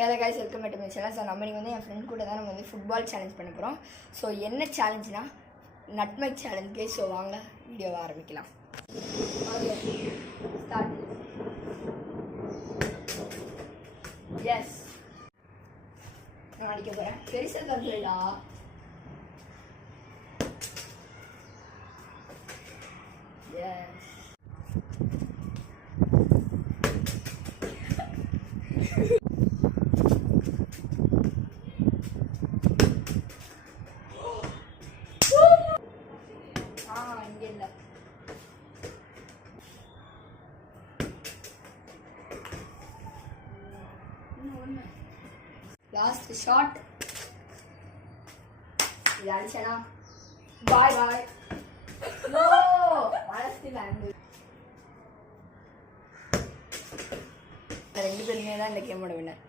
Hello guys, welcome back to my channel. So நம்ம வந்து என் friend கூட தான் நம்ம வந்து ஃபுட்பால் சேலஞ்ச் பண்ண போகிறோம். ஸோ என்ன சேலஞ்சுனா நட்மெக் சேலஞ்சு. ஸோ வாங்க வீடியோவை ஆரம்பிக்கலாம். ஸ்டார்ட். எஸ், நான் அடிக்க போகிறேன். பெருசாக தந்துடா. எஸ், இங்கே இல்லை. Last shot. இது அடிச்சனா பாய் பாய். நோ, மனசு லேண்ட். ரெண்டு பேருமே தான் இந்த கேமோட வின்னர்.